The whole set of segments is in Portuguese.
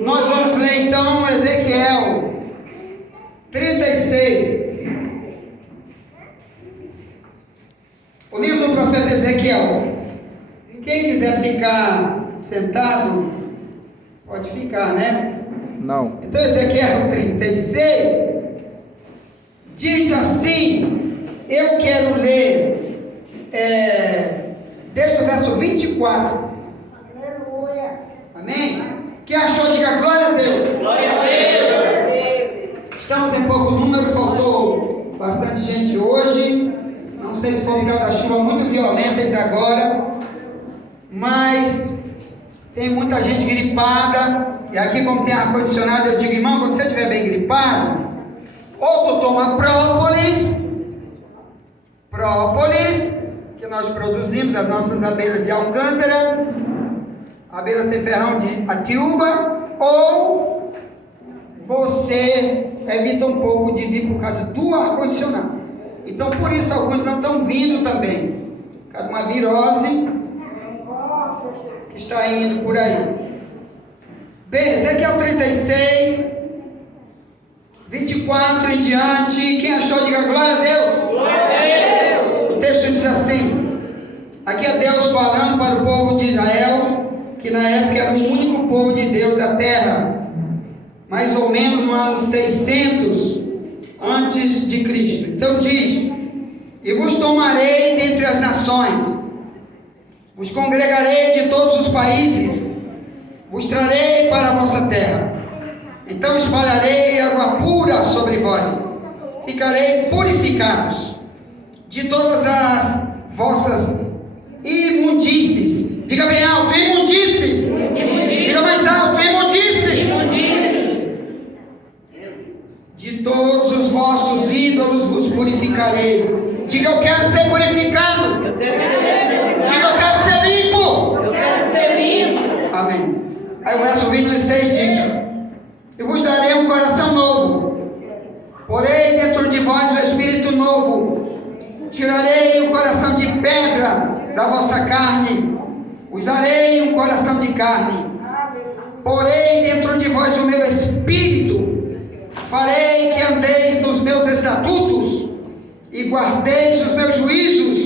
Nós vamos ler então Ezequiel 36. O livro do profeta Ezequiel. Quem quiser ficar sentado, pode ficar, né? Não. Então Ezequiel 36 diz assim, eu quero ler desde o verso 24. Aleluia. Amém? Quem achou, diga glória a Deus. Glória a Deus. Estamos em pouco número, faltou bastante gente hoje. Não sei se foi por causa da chuva muito violenta ainda agora, mas tem muita gente gripada. E aqui, como tem ar-condicionado, eu digo, irmão, quando você estiver bem gripado, ou tu toma própolis, que nós produzimos, as nossas abelhas de Alcântara, abelha sem ferrão de Atiúba, ou você evita um pouco de vir por causa do ar-condicionado. Então, por isso, alguns não estão vindo também, por causa de uma virose que está indo por aí. Bem, Ezequiel 36, 24 em diante. Quem achou, diga glória a Deus. Glória a Deus. O texto diz assim, aqui é Deus falando para o povo de Israel, que na época era o único povo de Deus da terra, mais ou menos no ano 600 antes de Cristo. Então diz, e vos tomarei dentre as nações, vos congregarei de todos os países, vos trarei para a vossa terra, então espalharei água pura sobre vós, ficarei purificados de todas as vossas imundícies. Diga bem alto, imundície. Diga mais alto, imundície. De todos os vossos ídolos vos purificarei. Diga, eu quero ser purificado. Diga, eu quero ser limpo. Amém. Aí o verso 26 diz, e vos darei um coração novo, porei dentro de vós o espírito novo, tirarei o coração de pedra da vossa carne, vos darei um coração de carne, porei dentro de vós o meu espírito, farei que andeis nos meus estatutos, e guardeis os meus juízos,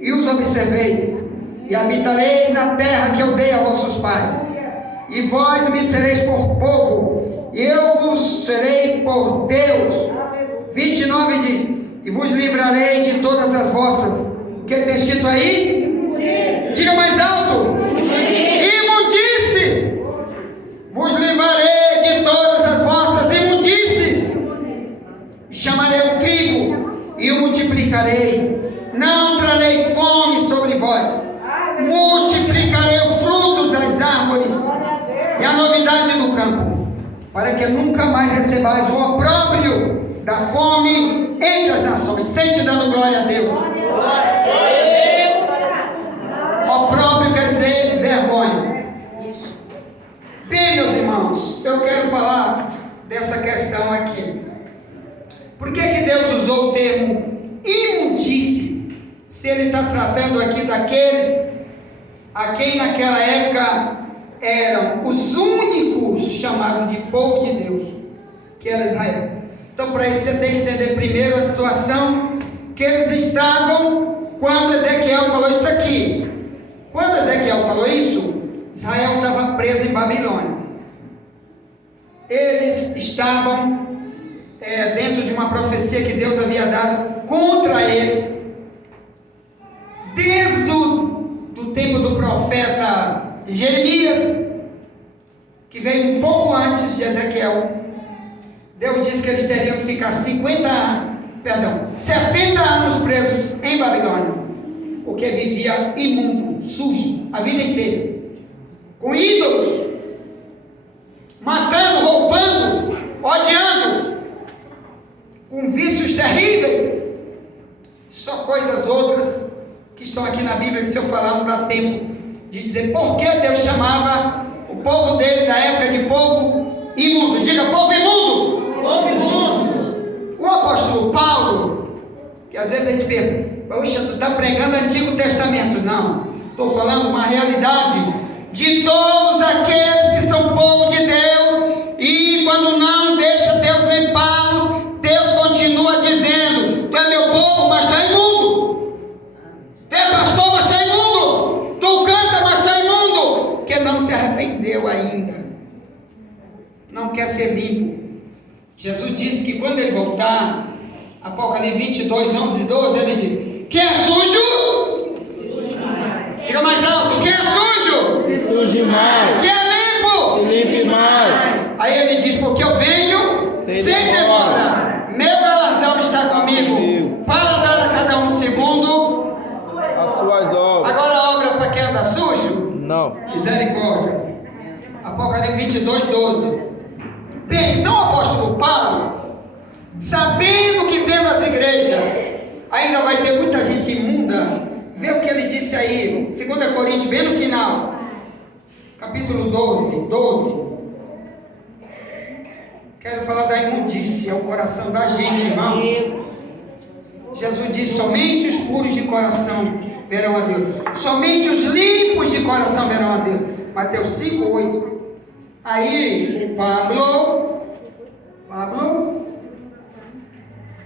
e os observeis, e habitareis na terra que eu dei a vossos pais, e vós me sereis por povo, e eu vos serei por Deus. 29 diz, e vos livrarei de todas as vossas, o que está escrito aí? Diga mais alto, imundície. Vos livrarei de todas as vossas imundícies, chamarei o trigo e o multiplicarei, não trarei fome sobre vós, multiplicarei o fruto das árvores e a novidade do campo, para que nunca mais recebais o opróbrio da fome entre as nações. Sente dando glória a Deus. Opróbrio quer dizer vergonha. Bem, meus irmãos, eu quero falar dessa questão aqui. Por que Deus usou o termo imundície, se Ele está tratando aqui daqueles a quem naquela época eram os únicos chamados de povo de Deus, que era Israel? Então, para isso você tem que entender primeiro a situação que eles estavam quando Ezequiel falou isso aqui. Quando Ezequiel falou isso, Israel estava preso em Babilônia. Eles estavam dentro de uma profecia que Deus havia dado contra eles, desde o tempo do profeta Jeremias, que veio um pouco antes de Ezequiel. Deus disse que eles teriam que ficar 70 anos presos em Babilônia, porque vivia imundo, sujo, a vida inteira, com ídolos, matando, roubando, odiando, com vícios terríveis, só coisas outras que estão aqui na Bíblia, que se eu falar não dá tempo de dizer por que Deus chamava o povo dele da época de povo imundo. Diga, povo imundo. Povo imundo. O apóstolo Paulo, que às vezes a gente pensa, poxa, tu está pregando Antigo Testamento. Não, estou falando uma realidade de todos aqueles que arrependeu ainda, não quer ser limpo. Jesus disse que quando ele voltar, Apocalipse 22, 11 e 12, ele diz: quem é sujo? Fica mais alto. Quem é sujo? Se suje mais. Quem é limpo? Se limpe mais. Aí ele diz: porque eu venho sem demora. Meu galardão está comigo para dar a cada um segundo As suas obras. Agora a obra para quem anda sujo? Não. Misericórdia. Apocalipse 22, 12. Bem, então o apóstolo Paulo, sabendo que dentro das igrejas ainda vai ter muita gente imunda, vê o que ele disse aí, 2 Coríntios, bem no final, capítulo 12. Quero falar da imundícia, o coração da gente, irmão. Jesus disse: somente os puros de coração verão a Deus, somente os limpos de coração verão a Deus. Mateus 5, 8. Aí o Pablo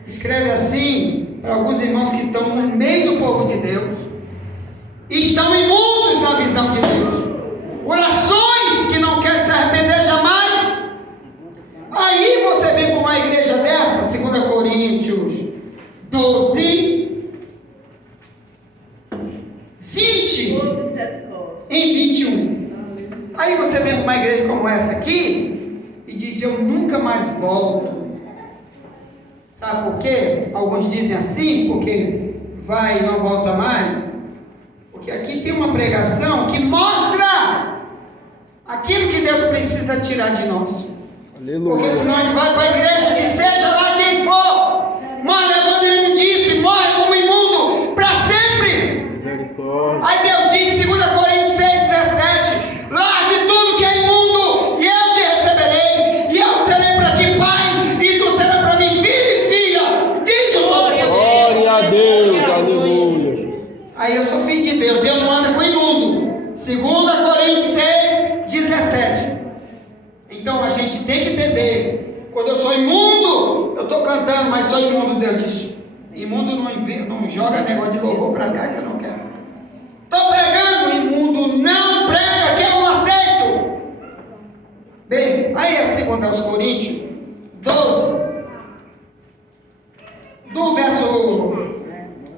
escreve assim para alguns irmãos que estão no meio do povo de Deus, estão imundos na visão de Deus, corações que não querem se arrepender jamais. Aí você vem para uma igreja dessa, 2 Coríntios 12, 20 em 21. Aí você vem para uma igreja como essa aqui e diz: eu nunca mais volto. Sabe por quê? Alguns dizem assim, porque vai e não volta mais. Porque aqui tem uma pregação que mostra aquilo que Deus precisa tirar de nós. Aleluia. Porque senão a gente vai para a igreja, que seja lá quem for, morre levando imundície, morre como imundo para sempre. Misericórdia. Aí Deus diz, 2 Coríntios 6, 17: largue tudo que é imundo, e eu te receberei, e eu serei para ti pai, e tu serás para mim filho e filha, diz o Todo-Poderoso. Glória a Deus. Aleluia. Aí eu sou filho de Deus, Deus não anda com imundo. 2 Coríntios 6, 17. Então a gente tem que entender, quando eu sou imundo, eu estou cantando, mas sou imundo, Deus diz: imundo não joga negócio de louvor para cá que eu não quero. Estou pregando, imundo não prega, que eu não aceito. Bem, aí é 2 Coríntios 12, do verso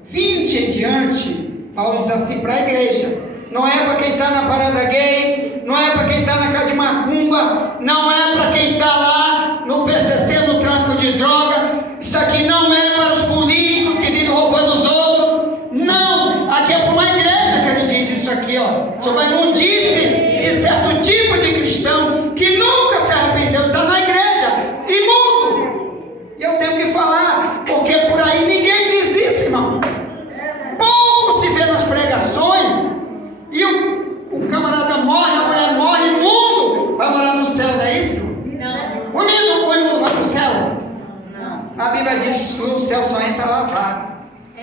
20 em diante, Paulo diz assim para a igreja: não é para quem está na parada gay, não é para quem está na casa de macumba, não é para quem está lá no PCC, no tráfico de droga. Isso aqui não é para os políticos que vivem roubando os outros. Não, aqui é para uma igreja que ele diz isso aqui, ó, sobre a imundice de certo tipo de cristão que nunca se arrependeu, está na igreja, imundo. E eu tenho que falar, porque por aí ninguém diz isso, irmão. Pouco se vê nas pregações, e o camarada morre, a mulher morre, imundo, vai morar no céu, não é isso? Não. O imundo vai para o céu? Não. A Bíblia diz que no céu só entra lavado.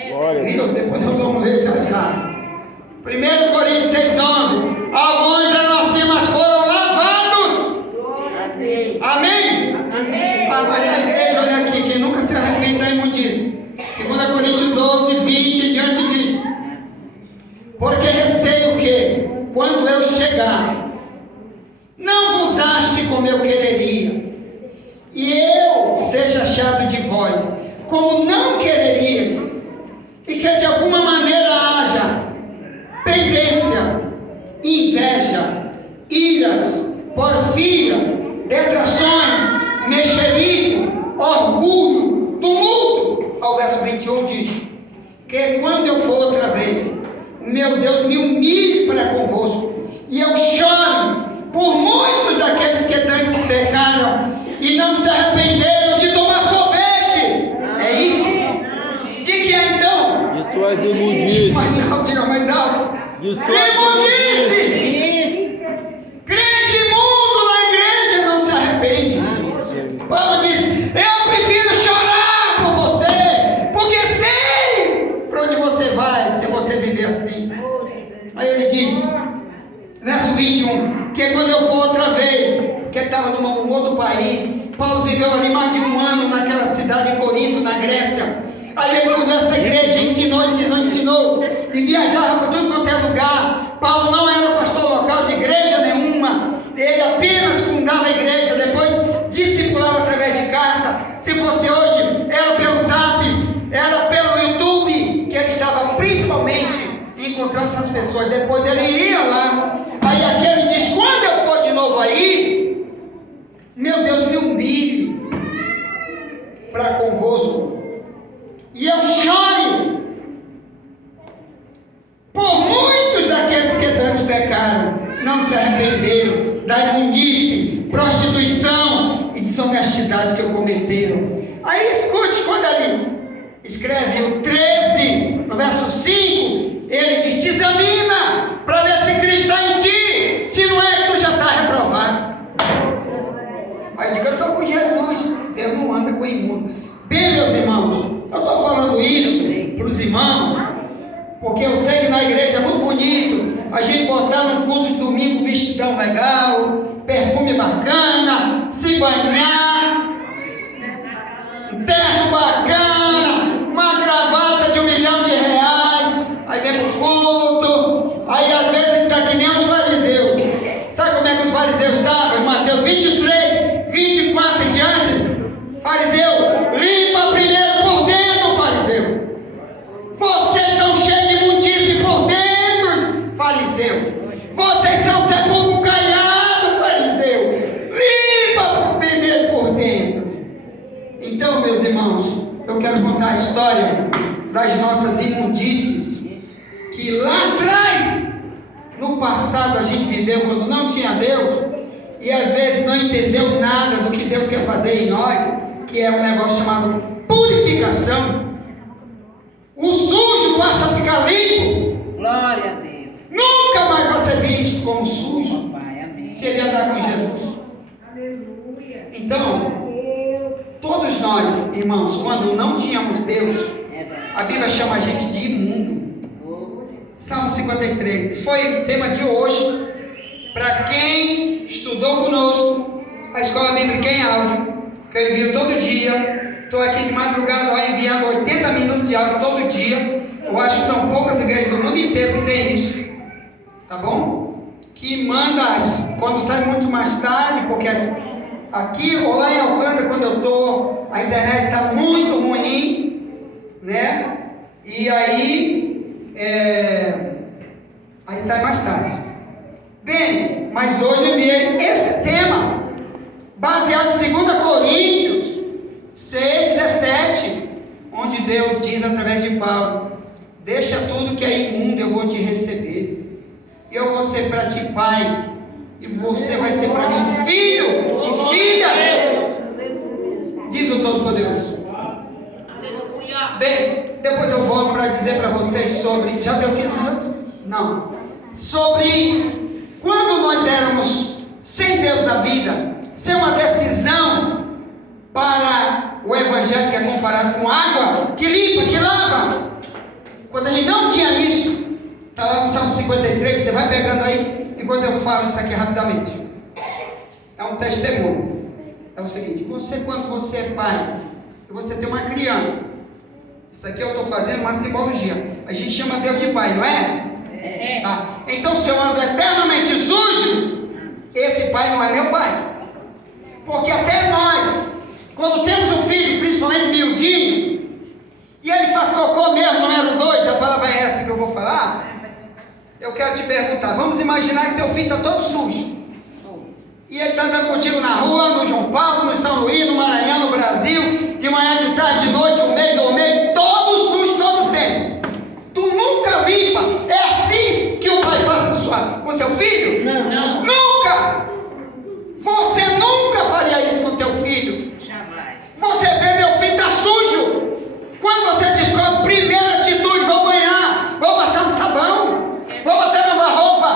Glória. Viu? Depois nós vamos ver já. 1 Coríntios 6, 11. Alguns eram assim, mas foram lavados. Amém. Amém? Amém. Ah, mas na igreja, olha aqui, quem nunca se arrepende da imundície. 2 Coríntios 12, 20 diante diz: porque receio que, quando eu chegar, não vos ache como eu quereria, e eu seja achado de vós como não quereríeis, e que de alguma maneira haja pendência, inveja, iras, porfia, detrações, mexerico, orgulho, tumulto. Ao verso 21 diz: que quando eu for outra vez, meu Deus me humilhe para convosco, e eu chore por muitos daqueles que antes pecaram e não se arrependeram de tomar sorvete. É isso? De que é então? De suas imundícies. Mais alto, diga mais alto. De suas Imundice! Isso. Crente imundo na igreja não se arrepende. Paulo diz: eu prefiro chorar por você, porque sei para onde você vai se você viver assim. Aí ele diz, verso 21, que quando eu for outra vez, que estava num outro país, Paulo viveu ali mais de um ano naquela cidade de Corinto, na Grécia. Aí ele fundou essa igreja, ensinou, e viajava para tudo quanto é lugar. Paulo não era pastor local de igreja nenhuma, ele apenas fundava a igreja, depois discipulava através de carta. Se fosse hoje, era pelo Zap, era pelo YouTube, que ele estava principalmente encontrando essas pessoas. Depois ele iria lá, aí aquele diz: quando eu for de novo aí, meu Deus, me humilhe para convosco, e eu chore por muitos daqueles que antes pecaram, não se arrependeram da imundice, prostituição e desonestidade que eu cometeram. Aí escute, quando ele escreve o 13, no verso 5, ele diz: te examina para ver se Cristo está em ti, se não é que tu já está reprovado. Aí diga: eu estou com Jesus, Deus não anda com imundo. Bem, meus irmãos, eu estou falando isso para os irmãos, porque eu sei que na igreja é muito bonito a gente botar no culto de domingo vestidão legal, perfume bacana, se banhar, um terno bacana, uma gravata de R$1 milhão, aí vem pro culto, aí às vezes ele está que nem os fariseus. Sabe como é que os fariseus estavam? Em Mateus 23, 24 em diante. Fariseu, limpa primeiro por dentro, fariseu. Vocês estão cheios de imundície por dentro, fariseu. Vocês são sepulcro caiado, fariseu. Limpa primeiro por dentro. Então, meus irmãos, eu quero contar a história das nossas imundícies, que lá atrás, no passado, a gente viveu quando não tinha Deus, e às vezes não entendeu nada do que Deus quer fazer em nós, que é um negócio chamado purificação. O sujo passa a ficar limpo. Glória a Deus. Nunca mais vai ser visto como sujo, Pai, amém. se ele andar com Jesus. Aleluia. Então, todos nós, irmãos, quando não tínhamos Deus, a Bíblia chama a gente de imundo. Salmo 53. Esse foi o tema de hoje. Para quem estudou conosco a Escola Bíblica em áudio, que eu envio todo dia. Estou aqui de madrugada enviando 80 minutos de áudio todo dia. Eu acho que são poucas igrejas do mundo inteiro que tem isso. Tá bom? Que manda, quando sai muito mais tarde, porque aqui ou lá em Alcântara, quando eu estou, a internet está muito ruim, né? E aí sai mais tarde. Bem, mas hoje eu enviei esse tema, baseado em 2 Coríntios 6:17, onde Deus diz através de Paulo: deixa tudo que é imundo, eu vou te receber, eu vou ser para ti pai, e você vai ser para mim filho e filha, diz o Todo-Poderoso. Bem, depois eu volto para dizer para vocês sobre, já deu 15 minutos? Não. Sobre quando nós éramos sem Deus na vida, sem uma decisão para o Evangelho, que é comparado com água, que limpa, que lava. Quando a gente não tinha isso, está lá no Salmo 53, você vai pegando aí, enquanto eu falo isso aqui rapidamente. É um testemunho. É o seguinte: você, quando você é pai, e você tem uma criança, isso aqui eu estou fazendo uma simbologia. A gente chama Deus de pai, não é? Tá. Então, se eu ando eternamente sujo, esse pai não é meu pai. Porque até nós, quando temos um filho, principalmente miudinho, e ele faz cocô mesmo, número 2, a palavra é essa que eu vou falar, eu quero te perguntar: vamos imaginar que teu filho está todo sujo, e ele está andando contigo na rua, no João Paulo, no São Luís, no Maranhão, no Brasil, de manhã, de tarde, de noite, um mês, 2 meses, todo sujo, todo tempo. Tu nunca limpa. É assim que o pai faz com seu filho? Não. Nunca! Você nunca faria isso com teu filho. Jamais. Você vê, meu filho está sujo. Quando você descobre, primeira atitude: vou banhar, vou passar um sabão, vou botar nova roupa,